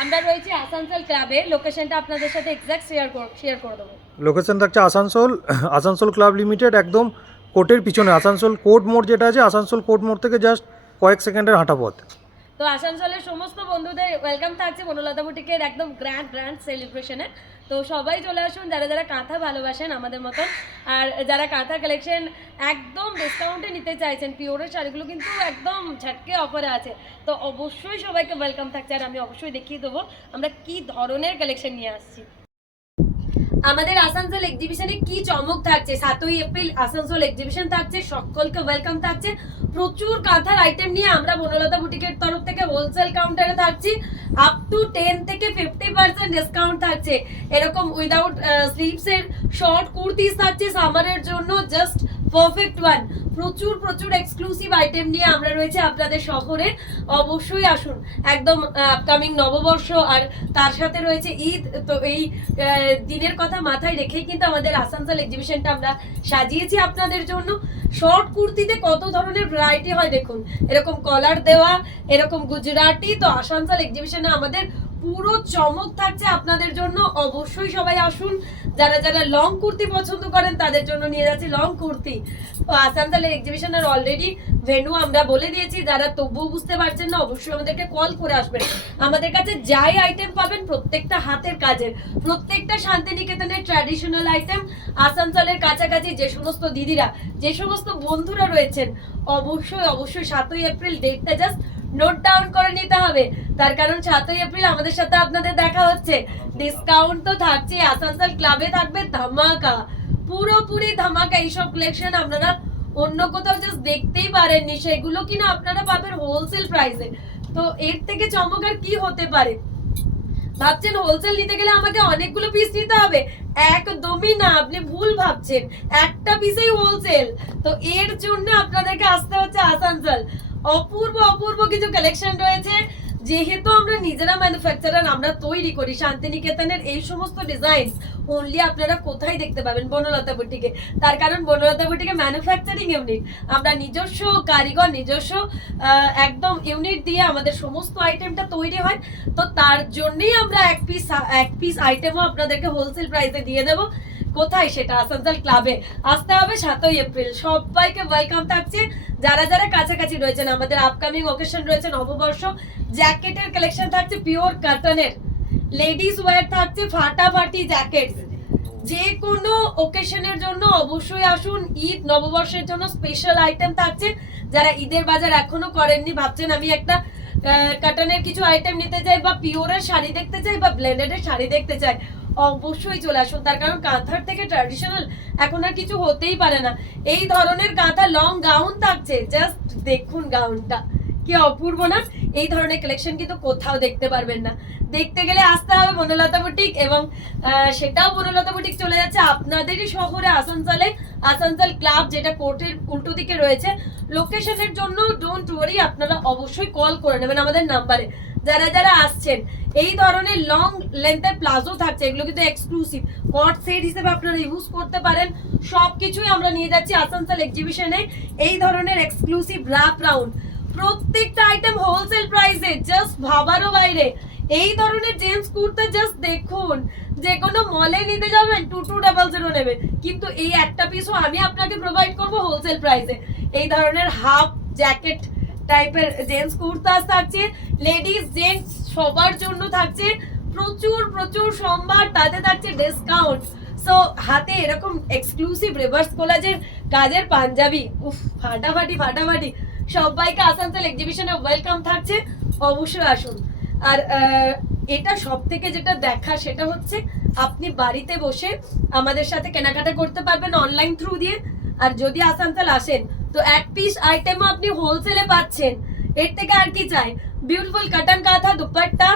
আমরা রয়েছি আসানসোল ক্লাবে, লোকেশনটা আপনাদের সাথে এক্সাক্ট শেয়ার করে দেবো। লোকেশন থাকছে আসানসোল, আসানসোল ক্লাব লিমিটেড, একদম কোর্টের পিছনে। আসানসোল কোর্ট মোড় যেটা আছে, আসানসোল কোর্ট মোড় থেকে জাস্ট কয়েক সেকেন্ডের হাঁটা পথ। তো আসানসোলের সমস্ত বন্ধুদের ওয়েলকাম থাকছে বনলতা বুটিকের একদম গ্র্যান্ড সেলিব্রেশনে। তো সবাই চলে আসুন যারা যারা কাঁথা ভালোবাসেন আমাদের মতন, আর যারা কাঁথা কালেকশন একদম ডিসকাউন্টে নিতে চাইছেন। পিওরের শাড়িগুলো কিন্তু একদম ঝটকে অফারে আছে, তো অবশ্যই সবাইকে ওয়েলকাম থাকছে। আর আমি অবশ্যই দেখিয়ে দেবো আমরা কি ধরনের কালেকশন নিয়ে আসছি। আমাদের আসানসোল এক্সিবিশনে কি চমক থাকছে, 7ই এপ্রিল আসানসোল এক্সিবিশন থাকছে, সকলকে ওয়েলকাম থাকছে। প্রচুর কাঁথার আইটেম নিয়ে আমরা বনলতা বুটিকের তরফ থেকে হোলসেল কাউন্টারে থাকছি। আপ টু 10 থেকে 50% ডিসকাউন্ট থাকছে। এরকম উইদাউট স্লিভস এর শর্ট কুর্তিস থাকছে সামারের জন্য, জাস্ট পারফেক্ট ওয়ান। প্রচুর এক্সক্লুসিভ আইটেম নিয়ে আমরা রয়েছে আপনাদের শহরে, অবশ্যই আসুন। একদম আপকামিং নববর্ষ আর তার সাথে রয়েছে ঈদ, তো এই দিনের কথা মাথায় রেখেই কিন্তু আমাদের আসানসোল এক্সিবিশনটা আমরা সাজিয়েছি আপনাদের জন্য। শর্ট কুর্তিতে কত ধরনের ভ্যারাইটি হয় দেখুন, এরকম কলার দেওয়া, এরকম গুজরাটি। তো আসানসোল এক্সিবিশনে আমাদের পুরো চমক থাকছে আপনাদের জন্য, অবশ্যই সবাই আসুন। যারা যারা লং কুর্তি পছন্দ করেন তাদের জন্য নিয়ে যাচ্ছি লং কুর্তি। তো আসানসোলের এক্সিবিশনের অলরেডি ভেন্যু আমরা বলে দিয়েছি, যারা তবুও বুঝতে পারছেন না অবশ্যই আমাদেরকে কল করে আসবেন। আমাদের কাছে যাই আইটেম পাবেন প্রত্যেকটা হাতের কাজের, প্রত্যেকটা শান্তিনিকেতনের ট্র্যাডিশনাল আইটেম। আসানসোলের কাছাকাছি যে সমস্ত দিদিরা, যে সমস্ত বন্ধুরা রয়েছেন, অবশ্যই 7ই এপ্রিল ডেটটা জাস্ট নোট ডাউন করে নিতে হবে। তার কারণ 7ই এপ্রিল আমাদের সাথে আপনাদের দেখা হচ্ছে। ডিসকাউন্ট তো থাকছে, আসানসোল ক্লাবে থাকবে ধামাকা, পুরোপুরি ধামাকা। এইসব কালেকশন আপনারা অন্য কোথাও জাস্ট দেখতেই পারেননি, সেগুলো কিনা আপনারা পাবেন হোলসেল প্রাইসে। তো এর থেকে চমক আর কি হতে পারে? ভাবছেন হোলসেল নিতে গেলে আমাকে অনেকগুলো পিস নিতে হবে, একদমই না, আপনি ভুল ভাবছেন। একটা পিসেই হোলসেল। তো এর জন্য আপনাদেরকে আসতে হচ্ছে আসানসোল। অপূর্ব কিছু কালেকশন রয়েছে। যেহেতু আমরা নিজেরা ম্যানুফ্যাকচারার, আমরা তৈরি করি শান্তিনিকেতনের এই সমস্ত ডিজাইন অনলি আপনারা কোথায় দেখতে পাবেন? বনলতা বুটিকে। তার কারণ বনলতা বুটিকে ম্যানুফ্যাকচারিং ইউনিট, আমরা নিজস্ব কারিগর, নিজস্ব একদম ইউনিট দিয়ে আমাদের সমস্ত আইটেমটা তৈরি হয়। তো তার জন্যই আমরা এক পিস আইটেমও আপনাদেরকে হোলসেল প্রাইসে দিয়ে দেবো। কোথায় সেটা? আসানসোল ক্লাবে আসতে হবে 7ই এপ্রিল। সবাইকে ওয়েলকাম থাকছে। যারা যারা কাছাকাছি রয়েছেন, আমাদের আপকামিং ওকেশন রয়েছে নববর্ষ, জ্যাকেটের কালেকশন থাকছে পিওর কটনের, লেডিস ওয়্যার থাকছে ফাটাফাটি জ্যাকেট। যে কোনো ওকেশনের জন্য অবশ্যই আসুন। ঈদ নববর্ষের জন্য স্পেশাল আইটেম থাকছে। যারা ঈদের বাজার এখনো করেননি, ভাবছেন আমি একটা কটনের কিছু আইটেম নিতে চাই, বা পিওরের শাড়ি দেখতে চাই, বা ব্লেন্ডেডের শাড়ি দেখতে চাই, অবশ্যই চলে আসুন। তার কারণ কাঁথার থেকে ট্র্যাডিশনাল এখন আর কিছু হতেই পারে না। এই ধরনের কাঁথা লং গাউন থাকছে, জাস্ট দেখুন গাউনটা কি অপূর্ব না? এই ধরনের কালেকশন কিন্তু কোথাও দেখতে পারবেন না। দেখতে গেলে আসতে হবে বনলতা বুটিক, এবং সেটাও বনলতা বুটিক চলে যাচ্ছে আপনাদেরই শহরে আসানসোলে, আসানসোল ক্লাব, যেটা কোর্টের উল্টো দিকে রয়েছে। লোকেশনের জন্য ডোন্ট ওয়ারি, আপনারা অবশ্যই কল করে নেবেন আমাদের নাম্বারে। যারা যারা আসছেন, এই ধরনের লং লেন্থের প্লাজো থাকছে, এগুলো কিন্তু এক্সক্লুসিভ কট সেট হিসেবে আপনারা ইউজ করতে পারেন। সবকিছুই আমরা নিয়ে যাচ্ছি আসানসোল এক্সিবিশনে। এই ধরনের এক্সক্লুসিভ র্যাপ রাউন্ড, প্রত্যেকটা আইটেম হোলসেল প্রাইসে, জাস্ট ভাবারও বাইরে। এই ধরনের জেন্টস কুর্তা জাস্ট দেখুন, যে কোনো মলে নিতে যাবেন 2200 নেবে, কিন্তু এই একটা পিসও আমি আপনাকে প্রোভাইড করব হোলসেল প্রাইসে। এই ধরনের হাফ জ্যাকেট টাইপের জেন্টস কুর্তা থাকছে, লেডিস জেন্টস সবার জন্য থাকছে প্রচুর সম্ভার, তাতে থাকছে ডিসকাউন্ট। সো হাতে এরকম এক্সক্লুসিভ রিভার্স কোলাজের কাজের পাঞ্জাবি, উফ ফাটাফাটি। সবাইকে আসানসোল এক্সিবিশনে ওয়েলকাম থাকছে, অবশ্যই আসুন। আর এটা সব থেকে যেটা দেখা, সেটা হচ্ছে আপনি বাড়িতে বসে আমাদের সাথে কেনাকাটা করতে পারবেন অনলাইন থ্রু দিয়ে। আর যদি আসানসোল আসেন তো এক পিস আইটেমও আপনি হোলসেলে পাচ্ছেন। এর থেকে আর কি চাই? বিউটিফুল কটন কাঁথা দুপাট্টা।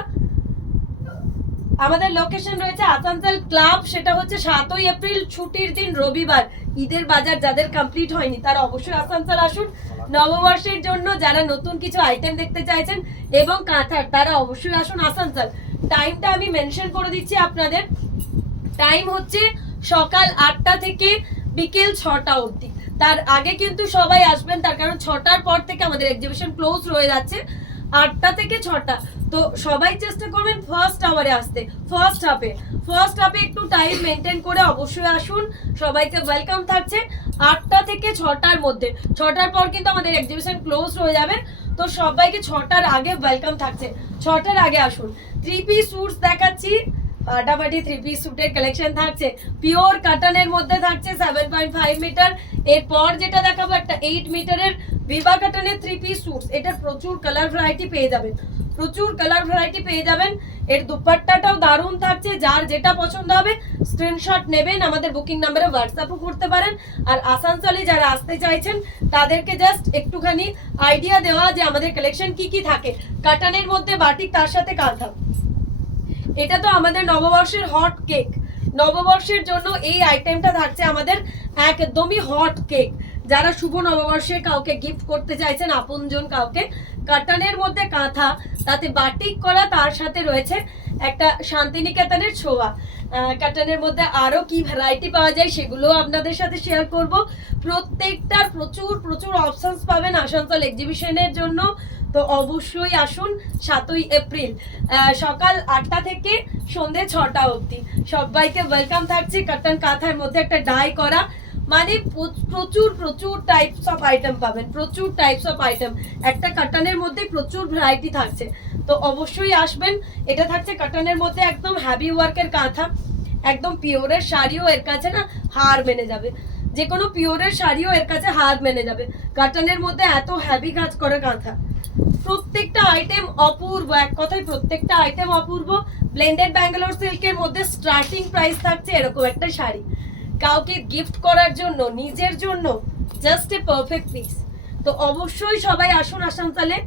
আমাদের লোকেশন রয়েছে আসানসোল ক্লাব, সেটা হচ্ছে 7ই এপ্রিল ছুটির দিন, রবিবার। ঈদের বাজার যাদের কমপ্লিট হয়নি তারা অবশ্যই আসানসোল আসুন। নববর্ষের জন্য যারা নতুন কিছু আইটেম দেখতে চাইছেন এবং কাঁথার, তারা অবশ্যই আসুন আসানসোল। টাইমটা আমি মেনশন করে দিচ্ছি আপনাদের। টাইম হচ্ছে সকাল 8টা থেকে বিকেল 6টা অবধি। তার আগে কিন্তু সবাই আসবেন, তার কারণ 6টার পর থেকে আমাদের এক্সিবিশন ক্লোজ হয়ে যাচ্ছে। 8টা থেকে 6টা। তো সবাই চেষ্টা করবেন ফার্স্ট আওয়ারে আসতে, ফার্স্ট হাফে একটু টাইম মেনটেন করে অবশ্যই আসুন। সবাইকে ওয়েলকাম থাকছে 8টা থেকে 6টার মধ্যে। 6টার পর কিন্তু আমাদের এক্সিবিশন ক্লোজ হয়ে যাবে, তো সবাইকে 6টার আগে ওয়েলকাম থাকছে, 6টার আগে আসুন। 3 পিস স্যুটস দেখাচ্ছি, ফাটাফাটি 3 পিস স্যুটের কালেকশন থাকছে, পিওর কটনের মধ্যে থাকছে 7.5 মিটার। এরপর যেটা দেখাবো একটা 8 মিটারের ভিভা কটনের 3 পিস স্যুটস, এটার প্রচুর কালার ভ্যারাইটি পেয়ে যাবেন, এর দুপাট্টাটাও দারুণ থাকছে। যার যেটা পছন্দ হবে স্ক্রিনশট নেবেন, আমাদের বুকিং নাম্বারে হোয়াটসঅ্যাপও করতে পারেন। আর আসানসোলে যারা আসতে চাইছেন তাদেরকে জাস্ট একটুখানি আইডিয়া দেওয়া যে আমাদের কালেকশন কি কি থাকে। কটনের মধ্যে বাটিক, তার সাথে কাঁথা। এটা তো আমাদের নববর্ষের হট কেক, নববর্ষের জন্য এই আইটেমটা থাকছে আমাদের একদমই হট কেক। যারা শুভ নববর্ষে কাউকে গিফট করতে চাইছেন, আপনজন কাউকে, কটনের মধ্যে কাঁথা, তাতে বাটিক করা, তার সাথে রয়েছে একটা শান্তিনিকেতনের ছোঁয়া। কটনের মধ্যে আরো কি ভ্যারাইটি পাওয়া যায় সেগুলো আপনাদের সাথে শেয়ার করব। প্রত্যেকটার প্রচুর অপশনস পাবেন আসানসোল এক্সিবিশনের জন্য। তো অবশ্যই আসুন 7ই এপ্রিল সকাল 8টা থেকে সন্ধ্যে 6টা অবধি। সবাইকে ওয়েলকাম থাকছে। কটন কাঁথার মধ্যে একটা ডাই করা, মানে প্রচুর টাইপস অফ আইটেম পাবেন, একটা কটনের মধ্যে প্রচুর ভ্যারাইটি থাকছে, তো অবশ্যই আসবেন। এটা থাকছে কটনের মধ্যে একদম হ্যাভি ওয়ার্কের কাঁথা, একদম পিওরের শাড়িও এর কাছে না হার মেনে যাবে, যে কোনো পিওরের শাড়িও এর কাছে হার মেনে যাবে। কটনের মধ্যে এত হ্যাভি কাজ করা কাঁথা, প্রত্যেকটা আইটেম অপূর্ব, এক কথায় প্রত্যেকটা আইটেম অপূর্ব। ব্লেন্ডেড ব্যাঙ্গালোর সিল্কের মধ্যে স্টার্টিং প্রাইস থাকছে এরকম একটা শাড়ি, কাউকে গিফট করার জন্য, নিজের জন্য জাস্ট এ পারফেক্ট পিস। তো অবশ্যই সবাই আসুন আসানসোলে,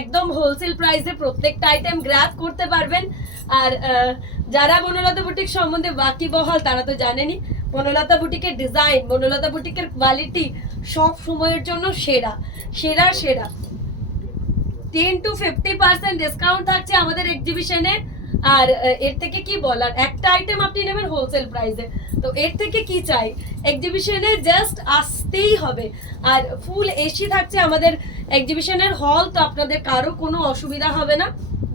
একদম হোলসেল প্রাইসে প্রত্যেকটা আইটেম গ্র্যাব করতে পারবেন। আর যারা বনলতা বুটিক সম্বন্ধে বাকিবহাল তারা তো জানেনই, বনলতা বুটিকের ডিজাইন, বনলতা বুটিকের কোয়ালিটি সব সময়ের জন্য সেরা। 10 to 50% ডিসকাউন্ট থাকছে আমাদের এক্সিবিশনে। আর এর থেকে কি বলার, একটা আইটেম আপনি নেবেন হোলসেল প্রাইসে, তো এর থেকে কি চাই। এক্সিবিশনে জাস্ট আসতেই হবে। আর ফুল এসি থাকছে আমাদের এক্সিবিশনের হল, তো আপনাদের কারো কোনো অসুবিধা হবে না।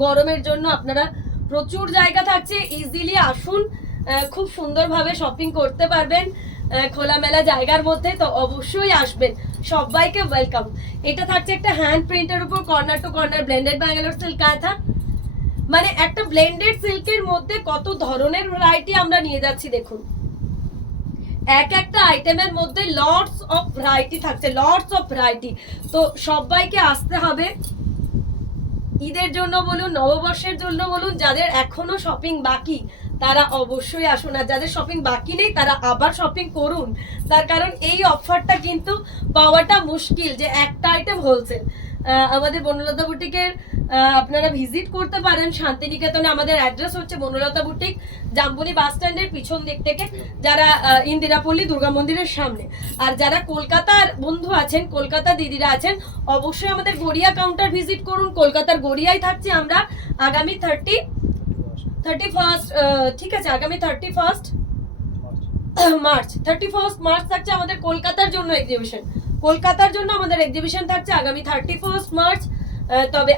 গরমের জন্য আপনারা প্রচুর জায়গা থাকছে, ইজিলি আসুন, খুব সুন্দরভাবে শপিং করতে পারবেন খোলামেলা জায়গার মধ্যে। তো অবশ্যই আসবেন, সবাইকে ওয়েলকাম। এটা থাকছে একটা হ্যান্ড প্রিন্টের উপর corner to corner blended Bangalore silk কাঁথা, মানে একটা ব্লেন্ডেড সিল্কের মধ্যে কত ধরনের ভ্যারাইটি আমরা নিয়ে যাচ্ছি দেখুন। একটা আইটেমের মধ্যে লটস অফ ভ্যারাইটি থাকছে, তো সবাইকে আসতে হবে। ঈদের জন্য বলুন, নববর্ষের জন্য বলুন, যাদের এখনো শপিং বাকি তারা অবশ্যই আসুন, আর যাদের শপিং বাকি নেই তারা আবার শপিং করুন। তার কারণ এই অফারটা কিন্তু পাওয়াটা মুশকিল, যে একটা আইটেম হোলসেল। আমাদের বনলতা বুটিকের আপনারা ভিজিট করতে পারেন শান্তিনিকেতনে। আমাদের অ্যাড্রেস হচ্ছে বনলতা বুটিক, জাম্বুনি বাস স্ট্যান্ডের পিছন দিক থেকে, যারা ইন্দিরাপল্লী দুর্গা মন্দিরের সামনে। আর যারা কলকাতার বন্ধু আছেন, কলকাতা দিদিরা আছেন, অবশ্যই আমাদের গড়িয়া কাউন্টার ভিজিট করুন। কলকাতার গড়িয়ায় থাকছি আমরা আগামী 31st, ঠিক আছে, আগামী 31st মার্চ থাকছে আমাদের কলকাতার জন্য এক্সিবিশন। আমাদের এক্সিবিশন থাকছে আগামী 31st মার্চ। তবে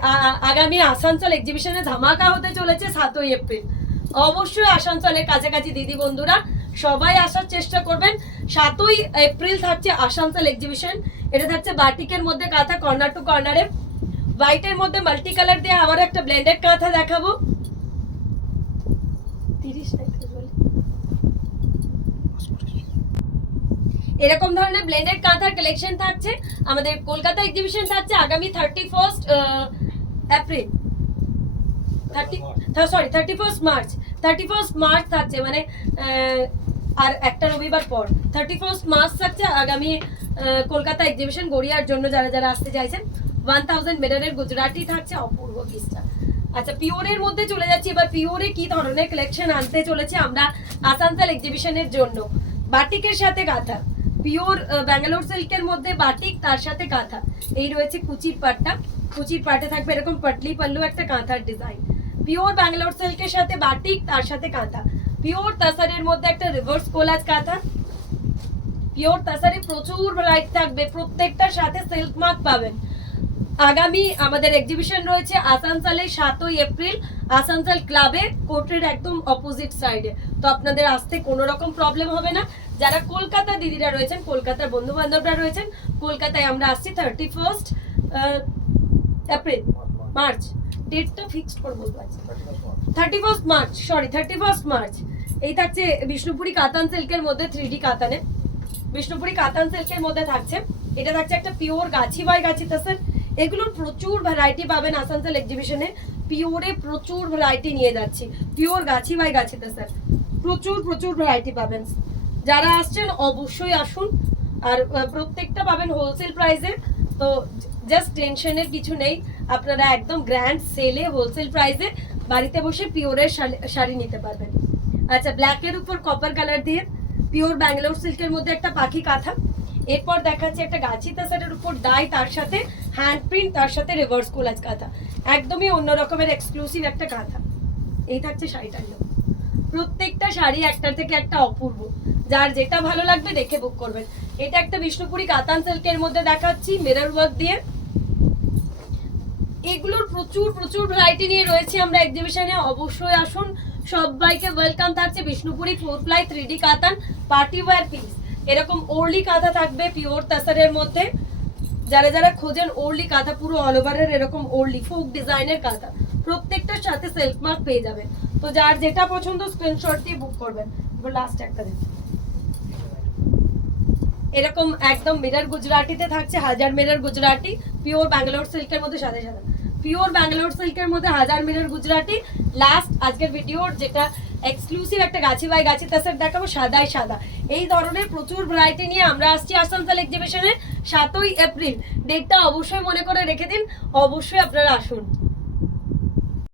আগামী আসানসোল এক্সিবিশনে ধামাকা হতে চলেছে 7ই এপ্রিল। অবশ্যই আসানসোলের কাছাকাছি দিদি বন্ধুরা সবাই আসার চেষ্টা করবেন। 7ই এপ্রিল থাকছে আসানসোল এক্সিবিশন। এটা থাকছে বাটিকের মধ্যে কাঁথা, কর্নার টু কর্নারে, হোয়াইটের মধ্যে মাল্টি কালার দিয়ে আবার একটা ব্লেন্ডেড কাঁথা দেখাবো। এরকম ধরনের ব্লেন্ডেড কাঁথার কালেকশন থাকছে আমাদের কলকাতা এক্সিবিশন থাকছে আগামী 31st এপ্রিল, 31st মার্চ থাকছে, মানে আর একটা রবিবার পর 31st মার্চ থাকছে আগামী কলকাতা এক্সিবিশন গড়িয়ার জন্য। যারা যারা আসতে চাইছেন 1000 মিটারের গুজরাটি থাকছে, অপূর্ব পিসটা। আচ্ছা, পিওরের মধ্যে চলে যাচ্ছি এবার। পিওরে কি ধরনের কালেকশন আনতে চলেছে আমরা আসানসোল এক্সিবিশনের জন্য। বাটিকের সাথে কাঁথা, পিওর ব্যাঙ্গালোর সিল্কের মধ্যে বাটিক, তার সাথে কাঁথা। এই রয়েছে কুচির পাটে থাকবে এরকম পাটলি পাল্লু একটা কাঁথার ডিজাইন। পিওর ব্যাঙ্গালোর সিল্কের সাথে বাটিক, তার সাথে কাঁথা। পিওর তাসারের মধ্যে একটা রিভার্স কোলাজ কাঁথা। পিওর তাসারে প্রচুর ভ্যারাইটি থাকবে, প্রত্যেকটার সাথে সিল্ক মার্ক পাবেন। আগামী আমাদের এক্সিবিশন রয়েছে আসানসোলে 7ই এপ্রিল আসানসোল ক্লাবে, কোর্টের একদম অপোজিট সাইডে। তো আপনাদের আসতে কোনো রকম প্রবলেম হবে না। যারা কলকাতা দিদিরা রয়েছেন, কলকাতার বন্ধু বান্ধবরা রয়েছেন, কলকাতায় আমরা আসছি 31 এপ্রিল মার্চ, ডেটটা ফিক্সড করে বলবো, 31 মার্চ, সরি 31 মার্চ। এই থাকছে বিষ্ণুপুরি কাতান সিল্কের মধ্যে 3D কাতানে, বিষ্ণুপুরি কাতান সিল্কের মধ্যে থাকছে। এটা থাকছে একটা পিওর গাছি বাই গাছি তাসার। এগুলোর প্রচুর ভ্যারাইটি পাবেন আসানসোল এক্সিবিশনে। পিওরে প্রচুর ভ্যারাইটি নিয়ে যাচ্ছি, পিওর গাছি বাই গাছি তাসার, প্রচুর প্রচুর ভ্যারাইটি পাবেন। যারা আসছেন অবশ্যই আসুন, আর প্রত্যেকটা পাবেন হোলসেল প্রাইসে। তো জাস্ট টেনশনের কিছু নেই, আপনারা একদম গ্র্যান্ড সেলে হোলসেল প্রাইসে বাড়িতে বসে পিওরের শাড়ি নিতে পারবেন। আচ্ছা, ব্ল্যাকের উপর কপার কালার দিয়ে পিওর ব্যাঙ্গালোর সিল্কের মধ্যে একটা পাখি কাঁথা। এরপর দেখাচ্ছে একটা গাছি তাসারের উপর ডাই, তার সাথে হ্যান্ড প্রিন্ট, তার সাথে রিভার্স কোলাজ কাঁথা। একদমই অন্য রকমের এক্সক্লুসিভ একটা কাঁথা। এই থাকছে শাড়িটার লোক। প্রত্যেকটা শাড়ি একটার থেকে একটা অপূর্ব, যার যেটা ভালো লাগবে দেখে বুক করবেন। এটা একটা বিষ্ণুপুরি কাতান সিল্কের মধ্যে দেখাচ্ছি মিরর ওয়ার্ক দিয়ে। এগুলোর প্রচুর প্রচুর ভ্যারাইটি নিয়ে রয়েছে আমরা এক্সিবিশনে, অবশ্যই আসুন। সবাইকে ওয়েলকাম থাকছে। বিষ্ণুপুরি 4 প্লাই 3D কাতান পার্টি ওয়্যার পিস। এরকম ওরলি কাঁথা থাকবে পিওর তাসারের মধ্যে। যারা যারা খোঁজেন ওরলি কাঁথা, পুরো অল ওভারের এরকম ওরলি ফোক ডিজাইনের কাঁথা, প্রত্যেকটার সাথে সেলফ মার্ক পেয়ে যাবেন। তো যার যেটা পছন্দ স্ক্রিনশট দিয়ে বুক করবেন। এবার লাস্ট একটা দেখুন, এরকম একদম মিরর গুজরাটিতে থাকছে, হাজার মিরর গুজরাটি, পিওর ব্যাঙ্গালোর সিল্কের মধ্যে সাদা সাদা, পিওর ব্যাঙ্গালোর সিল্কের মধ্যে হাজার মিরর গুজরাটি। লাস্ট আজকের ভিডিওর যেটা এক্সক্লুসিভ একটা গাছি বাই গাছি তাসার দেখাবো, সাদাই সাদা। এই ধরনের প্রচুর ভ্যারাইটি নিয়ে আমরা আসছি আসানসোল এক্সিবিশনে 7ই এপ্রিল। ডেটটা অবশ্যই মনে করে রেখে দিন, অবশ্যই আপনারা আসুন।